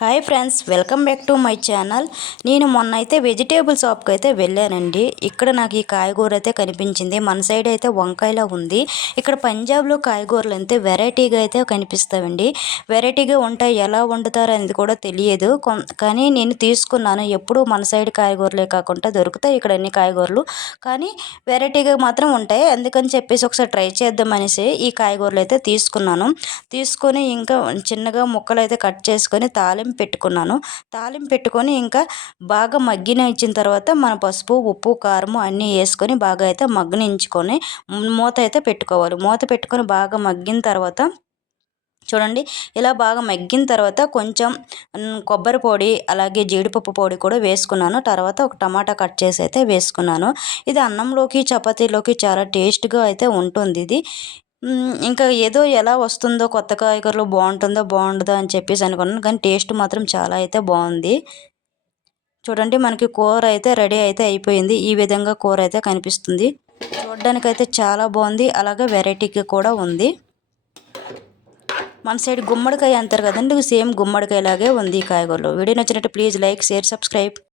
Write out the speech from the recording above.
Hi friends, welcome back to my channel. నేను మొన్న అయితే వెజిటేబుల్ షాప్కి అయితే వెళ్ళానండి. ఇక్కడ నాకు ఈ కాయగూర అయితే కనిపించింది. మన సైడ్ అయితే వంకాయలా ఉంది. ఇక్కడ పంజాబ్లో కాయగూరలు అయితే వెరైటీగా అయితే కనిపిస్తాయండి. వెరైటీగా ఉంటాయి, ఎలా వండుతారు అనేది కూడా తెలియదు. కానీ నేను తీసుకున్నాను. ఎప్పుడు మన సైడ్ కాయగూరలే కాకుండా దొరుకుతాయి ఇక్కడ అన్ని కాయగూరలు, కానీ వెరైటీగా మాత్రం ఉంటాయి. అందుకని చెప్పేసి ఒకసారి ట్రై చేద్దాం అనేసి ఈ కాయగూరలు అయితే తీసుకున్నాను. తీసుకొని ఇంకా చిన్నగా ముక్కలు అయితే కట్ చేసుకొని తాలింపు పెట్టుకొని ఇంకా బాగా మగ్గిన తర్వాత మన పసుపు, ఉప్పు, కారం అన్నీ వేసుకొని బాగా అయితే మగ్గనించుకొని మూత అయితే పెట్టుకోవాలి. మూత పెట్టుకొని బాగా మగ్గిన తర్వాత చూడండి, ఇలా బాగా మగ్గిన తర్వాత కొంచెం కొబ్బరి పొడి అలాగే జీడిపప్పు పొడి కూడా వేసుకున్నాను. తర్వాత ఒక టమాటా కట్ చేసి అయితే వేసుకున్నాను. ఇది అన్నంలోకి చపాతీలోకి చాలా టేస్ట్గా అయితే ఉంటుంది. ఇది ఇంకా ఏదో ఎలా వస్తుందో, కొత్త కాయగూరలు బాగుంటుందో బాగుండదో అని చెప్పేసి అనుకున్నాను, కానీ టేస్ట్ మాత్రం చాలా అయితే బాగుంది. చూడండి, మనకి కూర అయితే రెడీ అయితే అయిపోయింది. ఈ విధంగా కూర అయితే కనిపిస్తుంది. చూడడానికైతే చాలా బాగుంది, అలాగే వెరైటీగా కూడా ఉంది. మన సైడ్ గుమ్మడికాయ అంటారు కదండి, సేమ్ గుమ్మడికాయ లాగే ఉంది ఈ కాయగూరలో. వీడియో నచ్చినట్టు ప్లీజ్ లైక్, షేర్, సబ్స్క్రైబ్.